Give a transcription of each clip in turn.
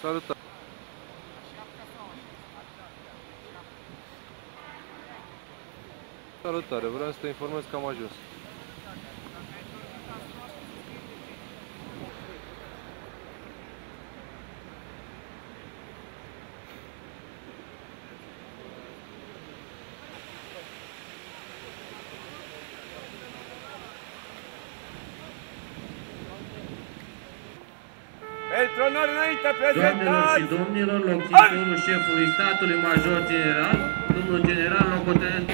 Salutare! Salutare! Vreau să te informez că am ajuns. Pentru onor înainte prezentați! Doamnelor și domnilor, locuitorul șefului statului major general, domnul general locotenent,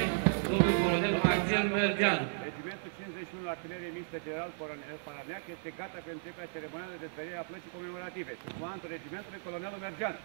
domnul colonel Marcel Mergeanu. Regimentul 51 Artilerie Mixtă General Paraneac este gata pentru începerea ceremonială de dezvăluire a plăcii comemorative. Comandantul regimentului, colonelul Mergeanu.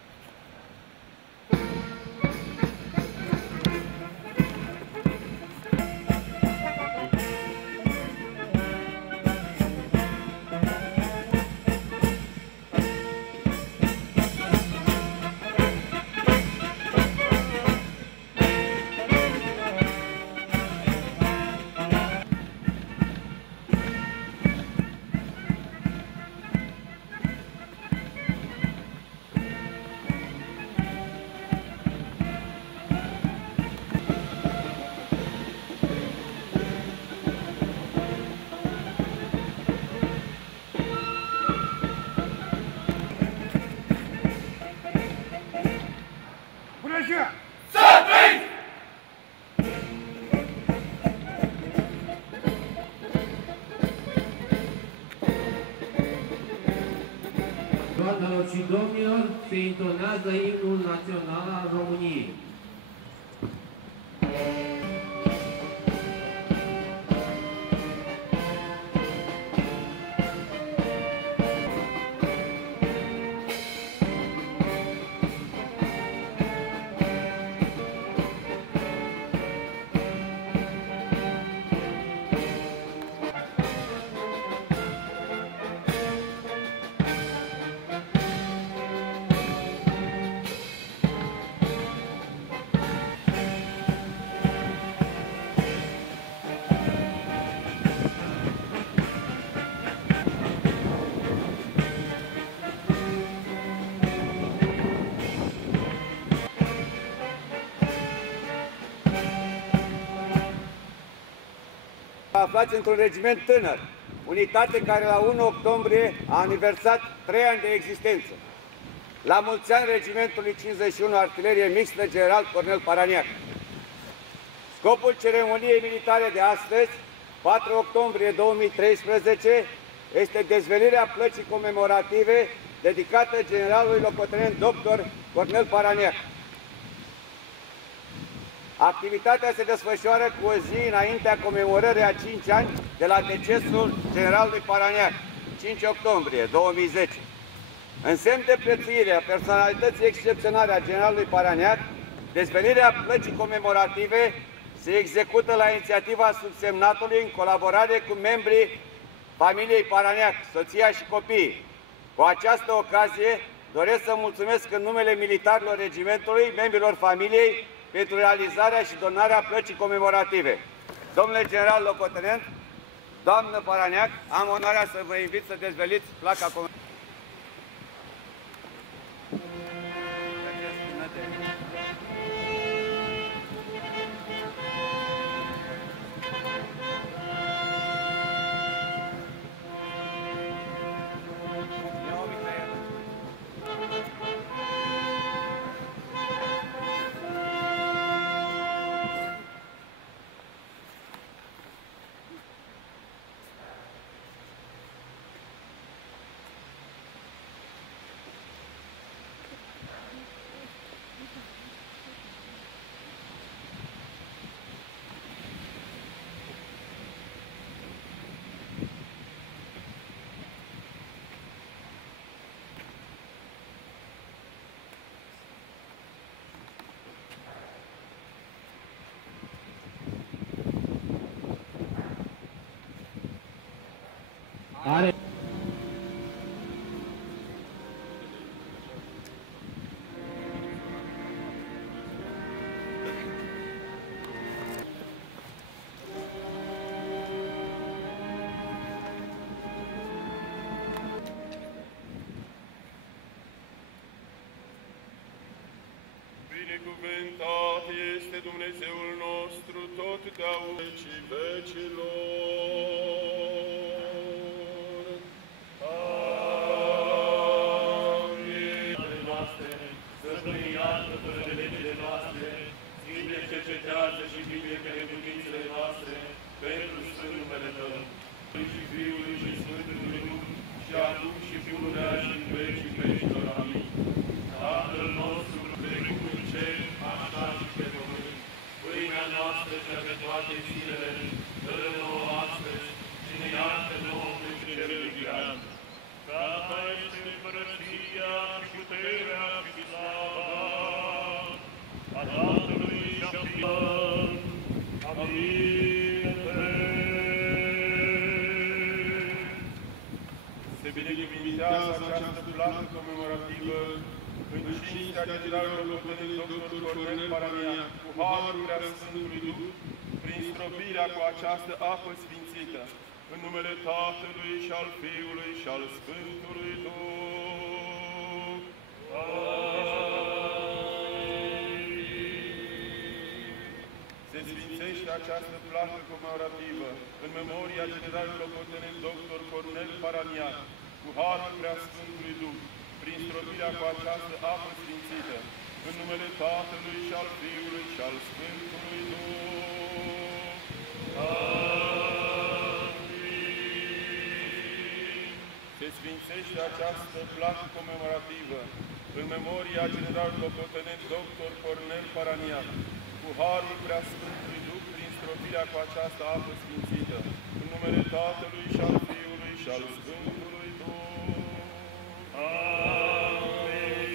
Doamnelor și domnilor, se intonează imnul național al României. Aflați într-un regiment tânăr, unitate care la 1 octombrie a aniversat 3 ani de existență. La mulți ani regimentului 51 Artilerie Mixtă General Cornel Paraneac. Scopul ceremoniei militare de astăzi, 4 octombrie 2013, este dezvăluirea plăcii comemorative dedicată generalului locotenent dr. Cornel Paraneac. Activitatea se desfășoară cu o zi înaintea comemorării a 5 ani de la decesul generalului Paraneac, 5 octombrie 2010. În semn de prețuire a personalității excepționale a generalului Paraneac, dezvăluirea plăcii comemorative se execută la inițiativa subsemnatului în colaborare cu membrii familiei Paraneac, soția și copiii. Cu această ocazie doresc să mulțumesc în numele militarilor regimentului, membrilor familiei, pentru realizarea și donarea plăcii comemorative. Domnule general locotenent, doamnă Paraneac, am onoarea să vă invit să dezvăluiți placa comemorativă. Binecuvântat este Dumnezeul nostru totdeauna și vecilor. Amin. Să plăiască fără de legile noastre, Biblie cercetează și Biblie pe neputințele noastre, pentru Sfânt numele Tău, și Fiului și Sfântului Duh, și acum și pururea și în vecii vecilor. Amin. Tatăl nostru, precum în cer, așa și pe pământ, pâinea noastră cea pe toate zilele, dă-ne nouă astăzi și ne iartă nouă greșelile greale. Ca Ta este împărăția și puterea și slava a Tatălui și a Fiului. Amin. Se binecuvintează această plată comemorativă în cinstea generalului locotenent dr. Cornel Parania, cu harul Preasfântului Duh, prin stropirea cu această apă sfințită, în numele Tatălui și al Fiului și al Sfântului Duh. Se sfințește această plată comemorativă în memoria generalului locotenent dr. Cornel Parania, cu harul Preasfântului Duh, prin stropirea cu această apă sfințită, în numele Tatălui și al Fiului și al Sfântului Duh. Amin. Se sfințește această plată comemorativă în memoria generalului locotenent dr. Cornel Parania, cu harul Preasfântului Duh, prin stropirea cu această apă sfințită, în numele Tatălui și al Fiului și al Sfântului Duh. Amin.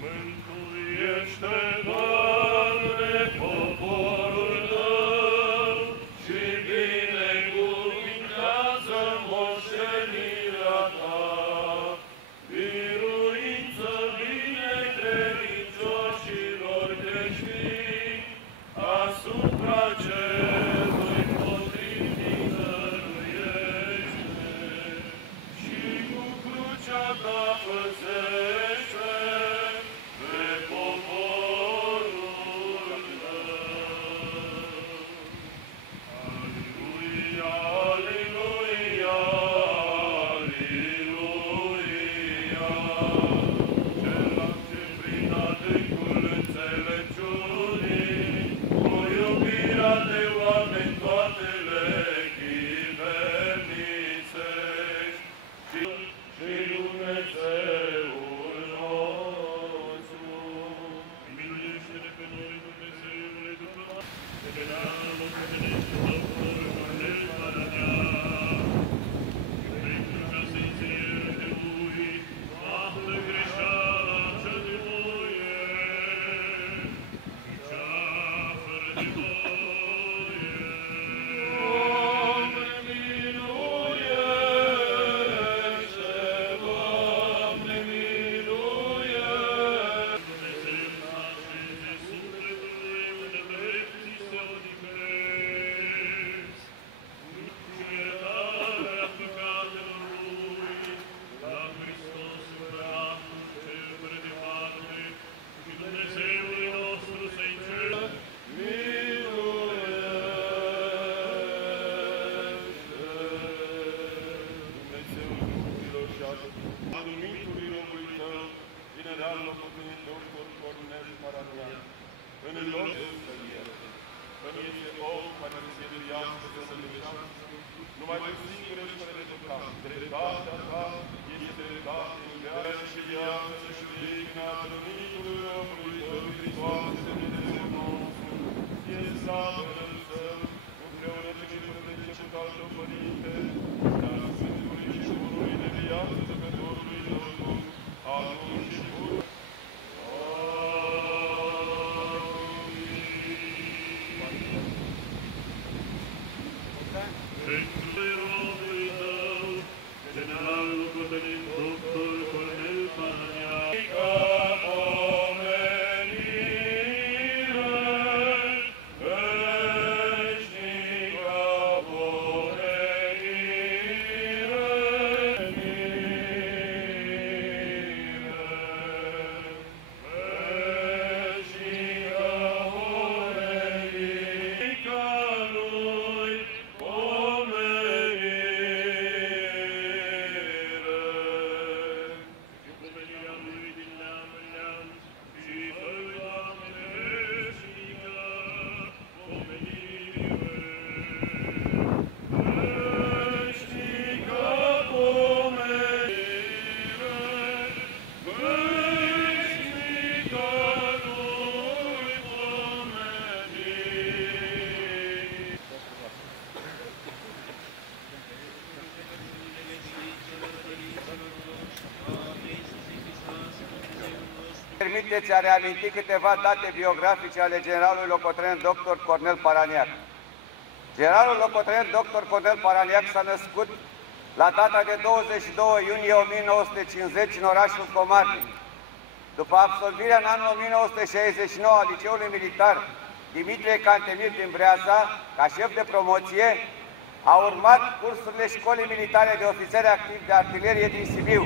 Mântuiește, Doamne, poporul Tău și binecuvintează moștenirea Ta. Biruință binecredincioșilor creștini asupra celui potrivnic dăruiește și cu crucea Ta păzește pe poporul Tău. Aleluia, aleluia, aleluia. Cel ce prin adâncul înțelepciunii, cu iubirea de oameni toate le chivernisești, și Dumnezeul nostru. Miluiește-ne pe noi, Dumnezeule Dumnezeu, de pe neamul locotenent dr. Cornel Parania, și pentru ca să-i se ierte lui toată greșeala cea de voie și cea fără de voie. Doamne, miluiește! Doamne, miluiește! Dumnezeu să așeze sufletului unde drepții se odihnesc, cu iertarea păcatelor lui, la Hristos împăratul cel fără de parte, și Dumnezeului nostru să-i cer. Dumnezeul Duhurilor și al numitului robului Tău, general locotenent dr. Cornel Parania, în loc să-l ierte, că nu este om care să se iubească să se leveșească, numai tu singură și fără de păcat. Dreptatea Ta este dreptate în viață și viață și digna numitului robului Tău, Hristos, Dumnezeul nostru, fie slavă în Său, împreună cu cei fără de început al Tău, Părinte, și al Sfântului și Bunului de viață Zăcătorului Tău, Duh, acum și pururea. Pentru robului Tău, general locotenent dr. Cornel Parania, ca omenire, Permiteți a reaminti câteva date biografice ale generalului locotenent dr. Cornel Paraniac. Generalul locotenent dr. Cornel Paraniac s-a născut la data de 22 iunie 1950 în orașul Comarnic. După absolvirea în anul 1969 a Liceului Militar Dimitrie Cantemir din Breaza, ca șef de promoție, a urmat cursurile Școlii Militare de Ofițeri Activi de Artilerie din Sibiu,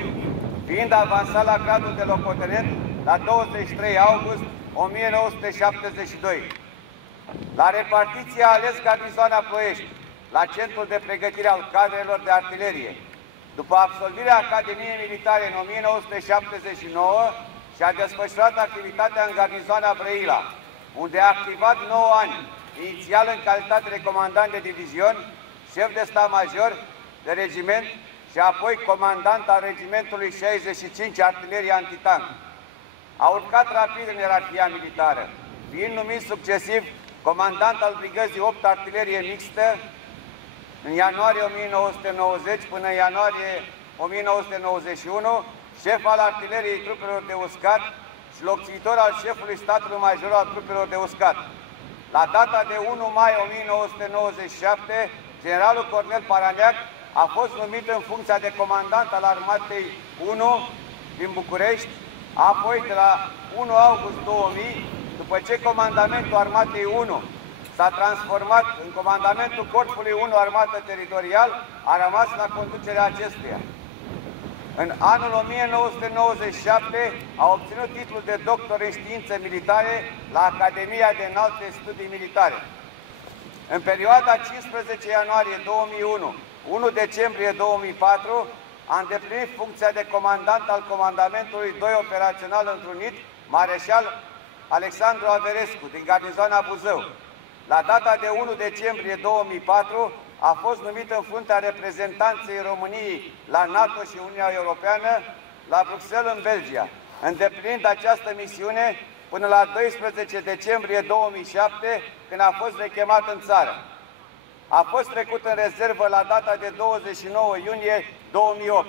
fiind avansat la gradul de locotenent la 23 august 1972. La repartiție a ales garnizoana Ploiești, la Centrul de Pregătire al Cadrelor de Artilerie. După absolvirea Academiei Militare în 1979, și-a desfășurat activitatea în garnizoana Brăila, unde a activat 9 ani, inițial în calitate de comandant de divizion, șef de stat major de regiment și apoi comandant al regimentului 65 Artilerie Antitank. A urcat rapid în ierarhia militară, fiind numit succesiv comandant al Brigăzii 8 Artilerie Mixtă în ianuarie 1990 până în ianuarie 1991, șef al artileriei trupelor de uscat și locțitor al șefului statului major al trupelor de uscat. La data de 1 mai 1997, generalul Cornel Paraniac a fost numit în funcția de comandant al Armatei 1 din București, apoi de la 1 august 2000, după ce comandamentul Armatei 1 s-a transformat în comandamentul Corpului 1 Armată Teritorial, a rămas la conducerea acestuia. În anul 1997 a obținut titlul de doctor în științe militare la Academia de Înalte Studii Militare. În perioada 15 ianuarie 2001, 1 decembrie 2004, a îndeplinit funcția de comandant al Comandamentului 2 Operațional Întrunit, Mareșal Alexandru Averescu, din garnizoana Buzău. La data de 1 decembrie 2004, a fost numit în fruntea reprezentanței României la NATO și Uniunea Europeană la Bruxelles, în Belgia, îndeplinind această misiune până la 12 decembrie 2007, când a fost rechemat în țară. A fost trecut în rezervă la data de 29 iunie 2008.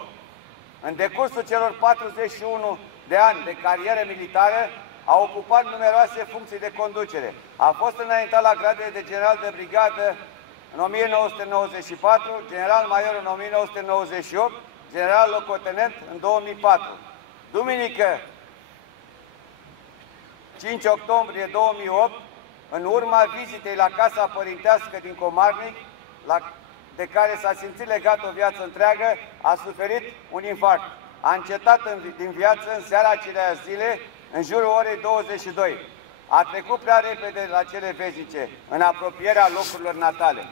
În decursul celor 41 de ani de carieră militară, a ocupat numeroase funcții de conducere. A fost înaintat la gradele de general de brigadă în 1994, general major în 1998, general locotenent în 2004. Duminică, 5 octombrie 2008, în urma vizitei la Casa Părintească din Comarnic, de care s-a simțit legat o viață întreagă, a suferit un infarct. A încetat din viață în seara acelea zile, în jurul orei 22. A trecut prea repede la cele veșnice, în apropierea locurilor natale.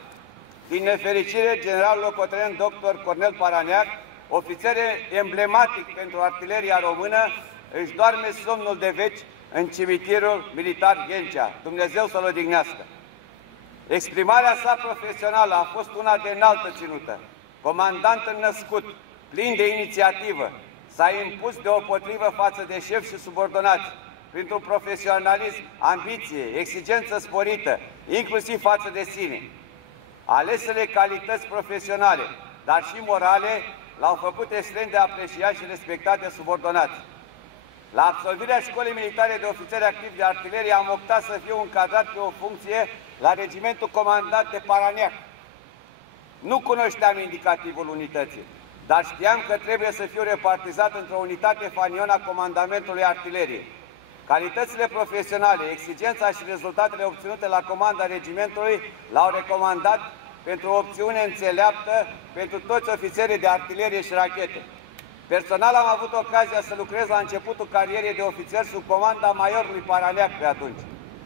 Din nefericire, generalul locotenent dr. Cornel Paraniac, ofițer emblematic pentru artileria română, își doarme somnul de veci în cimitirul militar Ghencea. Dumnezeu să-l odihnească. Exprimarea sa profesională a fost una de înaltă ținută. Comandant înnăscut, plin de inițiativă, s-a impus deopotrivă față de șef și subordonați, printr-un profesionalism, ambiție, exigență sporită, inclusiv față de sine. Alesele calități profesionale, dar și morale, l-au făcut extrem de apreciat și respectat de subordonați. La absolvirea Școlii Militare de Ofițeri Activi de Artilerie am optat să fiu încadrat pe o funcție la regimentul comandat de Paraniac. Nu cunoșteam indicativul unității, dar știam că trebuie să fiu repartizat într-o unitate fanion a Comandamentului Artilerie. Calitățile profesionale, exigența și rezultatele obținute la comanda regimentului l-au recomandat pentru o opțiune înțeleaptă pentru toți ofițerii de artilerie și rachete. Personal am avut ocazia să lucrez la începutul carierei de ofițer sub comanda majorului Paraniac pe atunci.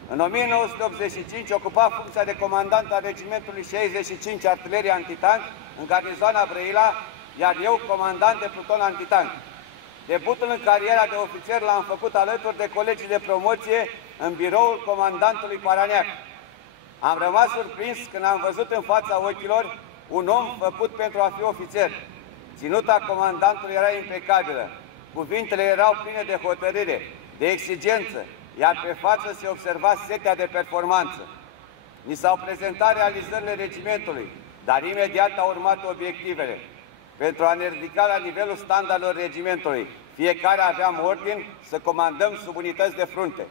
În 1985 ocupa funcția de comandant al regimentului 65 Artilerie Antitank în garnizoana Brăila, iar eu comandant de pluton antitank. Debutul în cariera de ofițer l-am făcut alături de colegii de promoție în biroul comandantului Paraniac. Am rămas surprins când am văzut în fața ochilor un om făcut pentru a fi ofițer. Ținuta comandantului era impecabilă, cuvintele erau pline de hotărâre, de exigență, iar pe față se observa setea de performanță. Ni s-au prezentat realizările regimentului, dar imediat au urmat obiectivele. Pentru a ne ridica la nivelul standardelor regimentului, Fiecare aveam ordin să comandăm sub unități de frunte.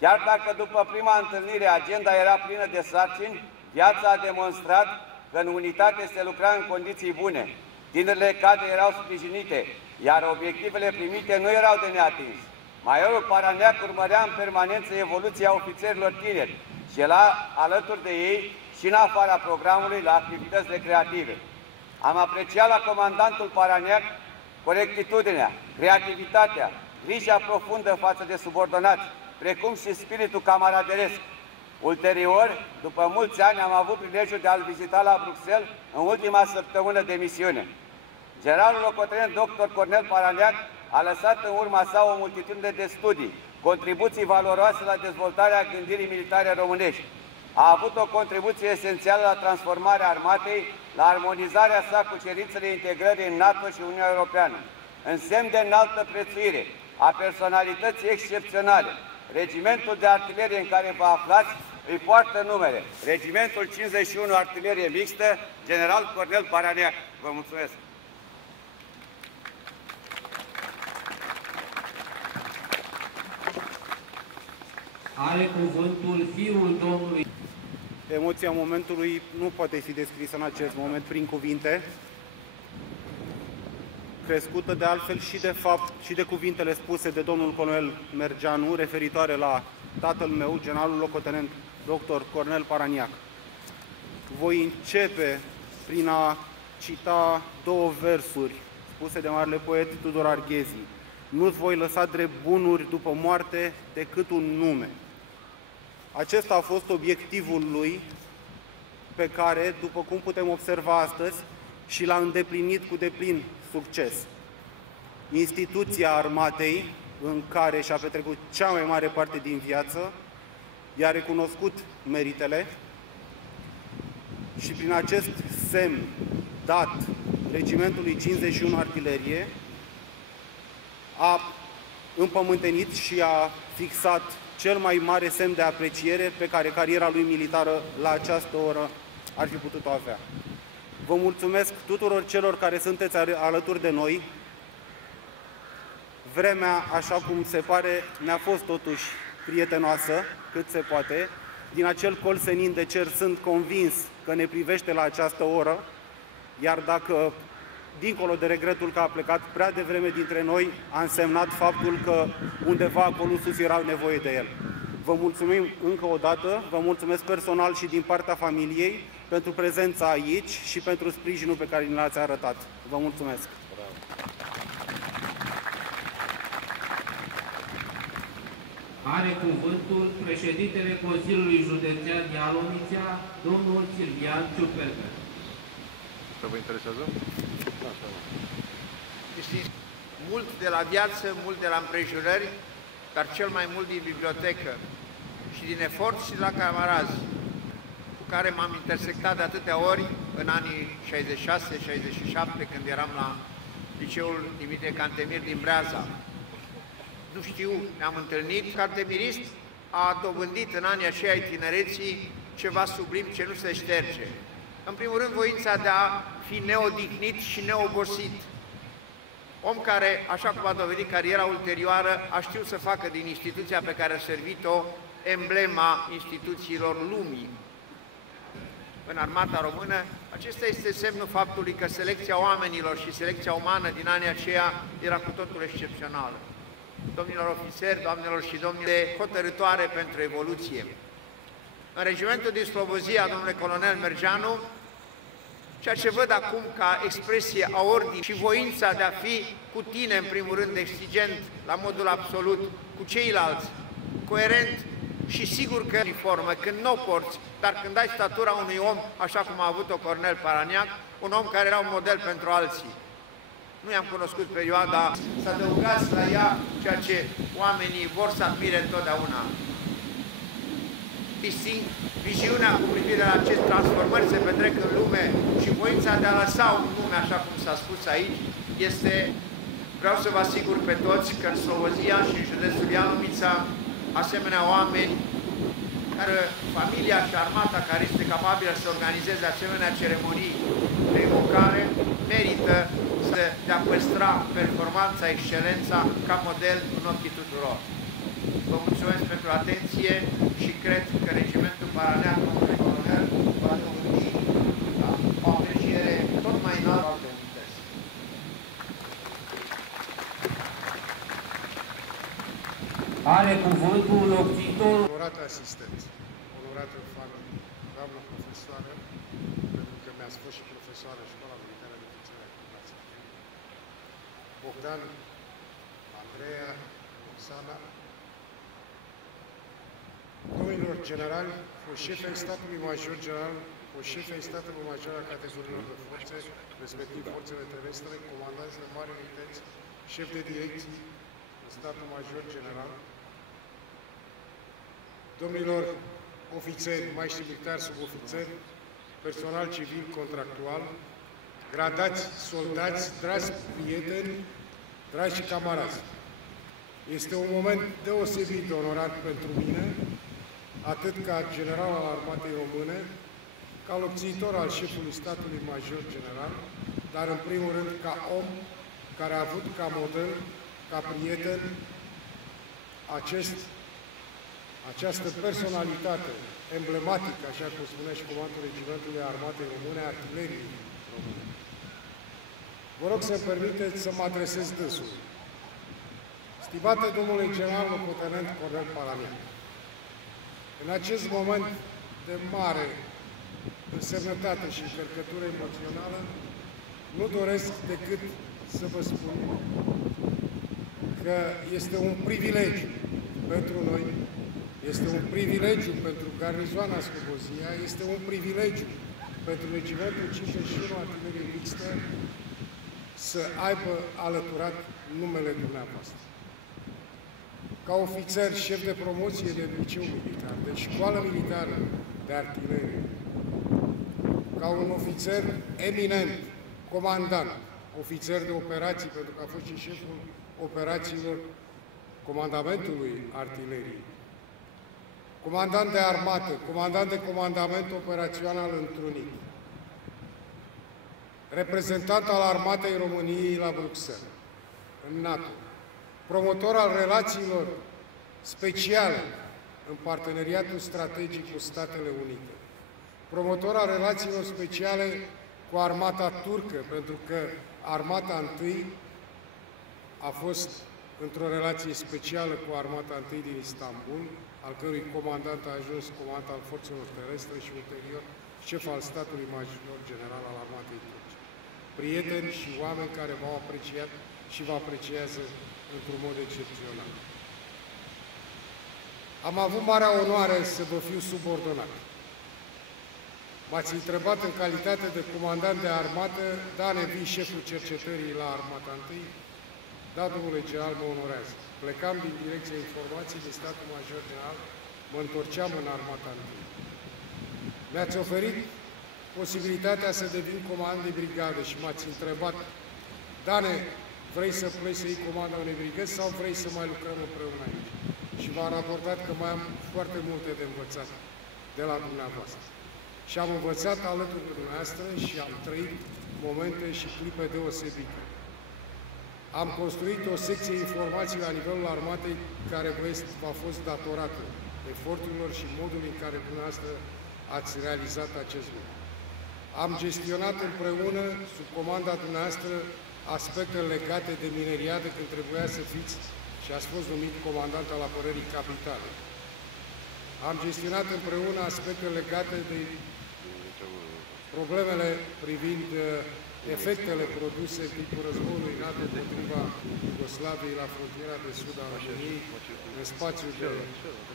Chiar dacă după prima întâlnire agenda era plină de sarcini, viața a demonstrat că în unitate se lucra în condiții bune. Tinerile cadre erau sprijinite, iar obiectivele primite nu erau de neatins. Majorul Paraneac urmărea în permanență evoluția ofițerilor tineri și era alături de ei și în afara programului la activități recreative. Am apreciat la comandantul Paraneac corectitudinea, creativitatea, grija profundă față de subordonați, precum și spiritul camaraderesc. Ulterior, după mulți ani, am avut prilejul de a-l vizita la Bruxelles în ultima săptămână de misiune. Generalul locotenent dr. Cornel Paraneac a lăsat în urma sa o multitudine de studii, contribuții valoroase la dezvoltarea gândirii militare românești. A avut o contribuție esențială la transformarea armatei, la armonizarea sa cu cerințele integrării în NATO și Uniunea Europeană. În semn de înaltă prețuire a personalității excepționale, Regimentul de Artilerie în care vă aflați îi poartă numele Regimentul 51 Artilerie Mixtă, General Cornel Paraneac. Vă mulțumesc! Are cuvântul fiul Domnului. Emoția momentului nu poate fi descrisă în acest moment prin cuvinte, crescută de altfel și de fapt și de cuvintele spuse de domnul colonel Mergeanu referitoare la tatăl meu, generalul locotenent dr. Cornel Paraneac. Voi începe prin a cita două versuri spuse de marele poet Tudor Arghezi. Nu-ți voi lăsa drept bunuri după moarte decât un nume. Acesta a fost obiectivul lui pe care, după cum putem observa astăzi, și l-a îndeplinit cu deplin succes. Instituția armatei, în care și-a petrecut cea mai mare parte din viață, i-a recunoscut meritele și prin acest semn dat Regimentului 51 Artilerie a împământenit și a fixat cel mai mare semn de apreciere pe care cariera lui militară la această oră ar fi putut-o avea. Vă mulțumesc tuturor celor care sunteți alături de noi. Vremea, așa cum se pare, ne-a fost totuși prietenoasă, cât se poate. Din acel col senin de cer sunt convins că ne privește la această oră, iar dacă, dincolo de regretul că a plecat prea devreme dintre noi, a însemnat faptul că undeva acolo sus era nevoie de el. Vă mulțumim încă o dată, vă mulțumesc personal și din partea familiei pentru prezența aici și pentru sprijinul pe care ni l-ați arătat. Vă mulțumesc! Are cuvântul președintele Consiliului Județean Ialomița, domnul Silvian Ciupercă. Ce vă interesează? Știți, mult de la viață, mult de la împrejurări, dar cel mai mult din bibliotecă și din efort și de la camarazi, cu care m-am intersectat de atâtea ori în anii 66-67, când eram la Liceul Dimitrie Cantemir din Breaza. Nu știu, ne-am întâlnit. Cantemirist a dobândit în anii aceia ai tinereții ceva sublim ce nu se șterge. În primul rând, voința de a fi neodihnit și neobosit. Om care, așa cum a dovedit cariera ulterioară, a știut să facă din instituția pe care a servit-o emblema instituțiilor lumii. În armata română, acesta este semnul faptului că selecția oamenilor și selecția umană din anii aceia era cu totul excepțională. Domnilor ofițeri, doamnelor și domnilor, hotărâtoare pentru evoluție. În regimentul din Slobozia, domnule colonel Mergeanu, ceea ce văd acum ca expresie a ordinii și voința de a fi cu tine, în primul rând, exigent, la modul absolut, cu ceilalți, coerent și sigur că uniformă, când nu o porți, dar când ai statura unui om, așa cum a avut-o Cornel Paraneac, un om care era un model pentru alții. Nu i-am cunoscut perioada, să adăugați la ea ceea ce oamenii vor să admire întotdeauna. Distinct, viziunea cu privire la aceste transformări se petrec în lume și voința de a lăsa un nume, așa cum s-a spus aici, este, vreau să vă asigur pe toți că în Slobozia și în județul Ialomița, asemenea oameni, care familia și armata care este capabilă să organizeze asemenea ceremonii de evocare, merită de a păstra performanța, excelența ca model în ochii tuturor. Vă mulțumesc pentru atenție și cred că regimentul Paraneac, domnului colonel, va dobândi o apreciere tot mai înaltă de unități. Are cuvântul locțitorul. Onorat asistent, onorată fană, doamnă profesoară, pentru că mi-ați fost și profesoară în Școala Militară de Ofițeri Acunației, Bogdan, Andreea, Oxana, domnilor generali, foști șefi ai statului major general, foști șefi ai statului major al categoriilor de forțe, respectiv forțele terestre, comandanți de mari unități, șefi de direcții în statul major general, domnilor ofițeri, maiștri militari, subofițeri, personal civil contractual, gradați, soldați, dragi prieteni, dragi camarazi. Este un moment deosebit de onorat pentru mine, atât ca general al Armatei Române, ca locțitor al șefului statului major general, dar în primul rând ca om care a avut ca model, ca prieten, această personalitate emblematică, așa cum spunea și comandul Regimentului Armatei Române, Artileriei Române. Vă rog să-mi permiteți să mă adresez dânsul. Stimate domnule general locotenent Cornel Paraniac, în acest moment de mare însemnătate și încărcătură emoțională, nu doresc decât să vă spun că este un privilegiu pentru noi, este un privilegiu pentru garnizoana Slobozia, este un privilegiu pentru Regimentul 51 Artilerie Mixtă să aibă alăturat numele dumneavoastră. Ca ofițer, șef de promoție de liceu militar, de școală militară de artilerie, ca un ofițer eminent, comandant, ofițer de operații, pentru că a fost și șeful operațiilor comandamentului artileriei, comandant de armată, comandant de comandament operațional întrunit, reprezentant al Armatei României la Bruxelles, în NATO, promotor al relațiilor speciale în parteneriatul strategic cu Statele Unite, promotor al relațiilor speciale cu armata turcă, pentru că armata întâi a fost într-o relație specială cu armata întâi din Istanbul, al cărui comandant a ajuns comandant al forțelor terestre și ulterior șef al statului major general al armatei turce. Prieteni și oameni care v-au apreciat și vă apreciază într-un mod excepțional. Am avut marea onoare să vă fiu subordonat. M-ați întrebat în calitate de comandant de armată, da, nevii șeful cercetării la Armata întâi, da, domnule general, mă onorează. Plecam din direcția informației de statul major general, mă întorceam în Armata întâi. Mi-ați oferit posibilitatea să devin comandant de brigadă și m-ați întrebat, Dane, vrei să pleci să iei comanda unei brigăzi sau vrei să mai lucrăm împreună aici? Și v-am raportat că mai am foarte multe de învățat de la dumneavoastră. Și am învățat alături de dumneavoastră și am trăit momente și clipe deosebite. Am construit o secție informații la nivelul armatei care v-a fost datorată eforturilor și modului în care dumneavoastră ați realizat acest lucru. Am gestionat împreună, sub comanda dumneavoastră, aspecte legate de mineriadă când trebuia să fiți și ați fost numit comandant al apărării capitale. Am gestionat împreună aspecte legate de problemele privind efectele produse în timpul războiului NATO împotriva Iugoslaviei la frontiera de sud a României, în spațiul de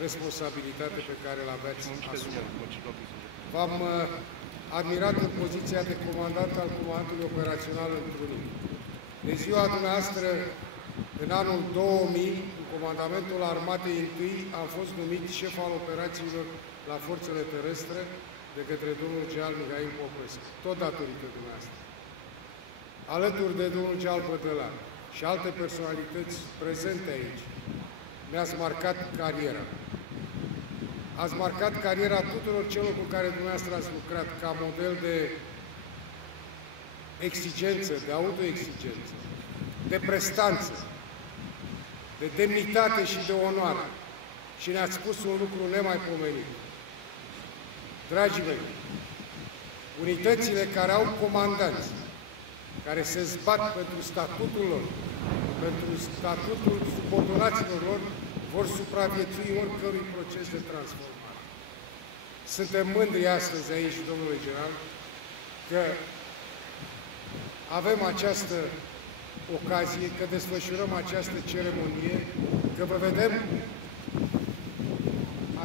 responsabilitate pe care îl aveați asumat. V-am admirat în poziția de comandant al Comandului Operațional întrunit. De ziua dumneavoastră, în anul 2000, în comandamentul Armatei întâi, am fost numit șef al operațiilor la forțele terestre de către domnul general Mihail Popescu, tot datorită dumneavoastră. Alături de domnul general Bădălan și alte personalități prezente aici, mi-ați marcat cariera. Ați marcat cariera tuturor celor cu care dumneavoastră ați lucrat ca model de exigență, de autoexigență, de prestanță, de demnitate și de onoare. Și ne-ați spus un lucru nemaipomenit. Dragii mei, unitățile care au comandanți, care se zbat pentru statutul lor, pentru statutul subordonaților lor, vor supraviețui oricărui proces de transformare. Suntem mândri astăzi aici, domnule general, că avem această ocazie, că desfășurăm această ceremonie, că vă vedem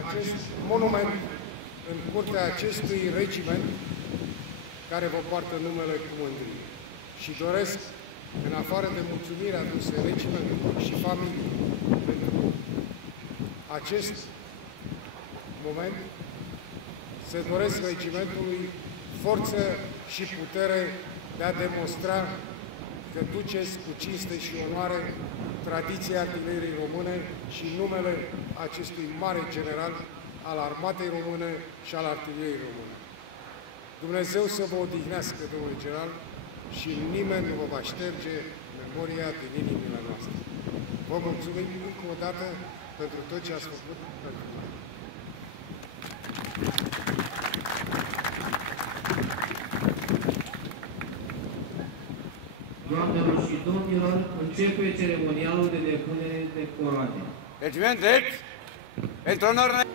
acest monument în curtea acestui regiment care vă poartă numele cu mândrie. Și doresc, în afară de mulțumirea aduse regimentului și familiei pentru acest moment, să doresc regimentului forță și putere de a demonstra că duceți cu cinste și onoare tradiția artileriei române și numele acestui mare general al armatei române și al artileriei române. Dumnezeu să vă odihnească, domnule general, și nimeni nu vă va șterge memoria din inimile noastre. Vă mulțumim încă o dată pentru tot ce ați făcut pentru noi. Doamnelor și domnilor, începe ceremonialul de depunere de coroane. Regiment drept, pentru onor.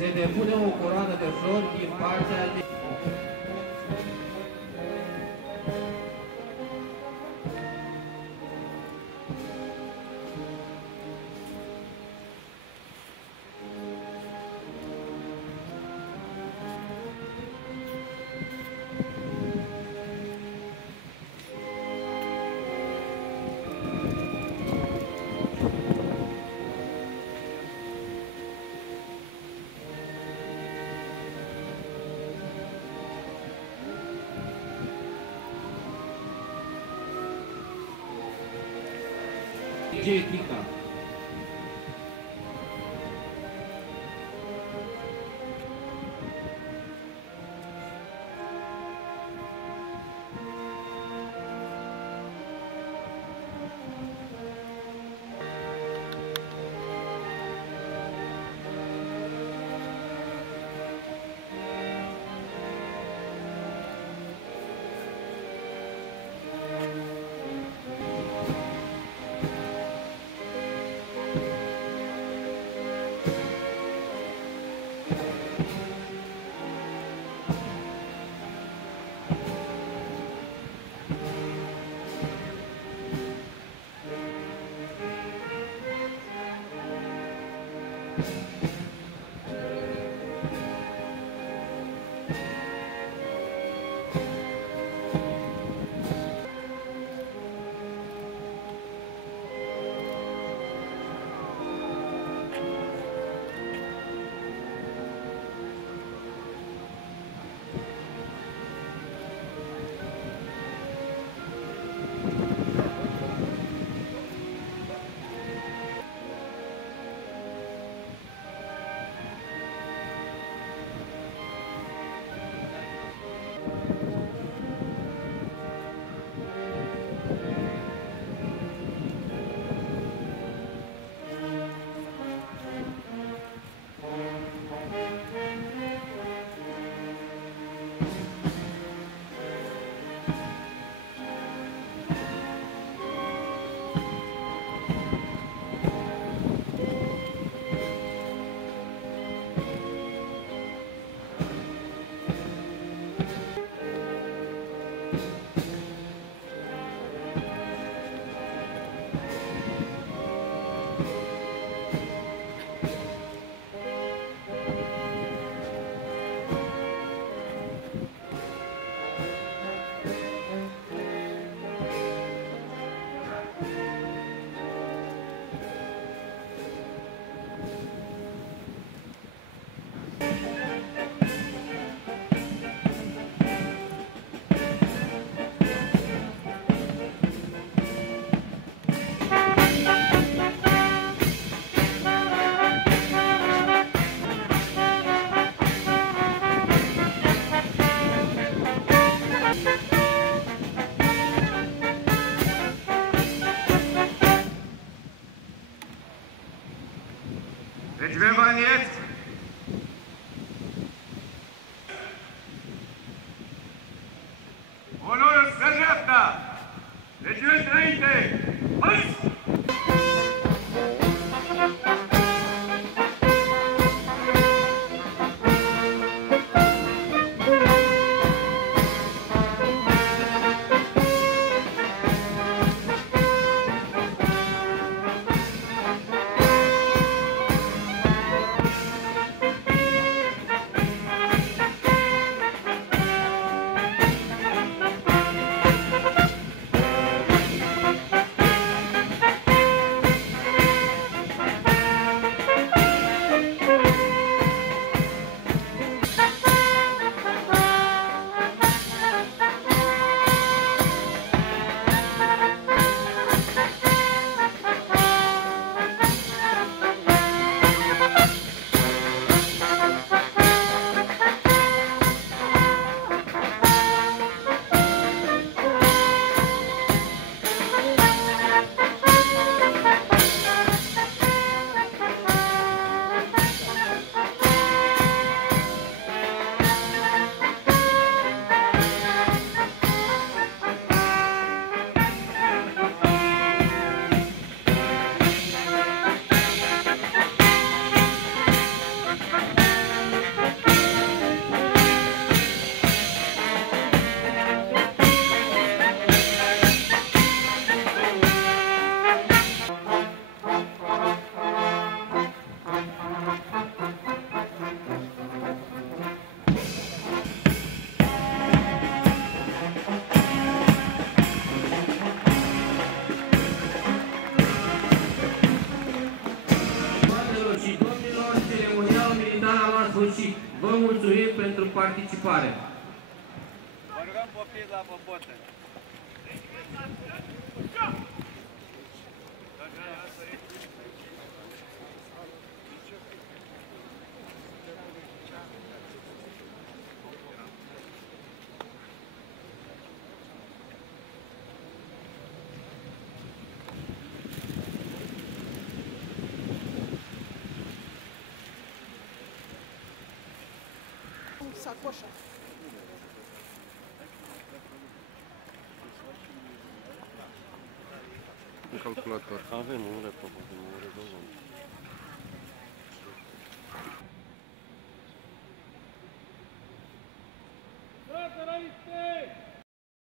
Se depune o coroană de flori din partea de... Getica. pentru participare. Vă rugăm copiii la popote. Sacoșa. Un calculator. Avem un laptop, o rezolvăm. Frate, înainte!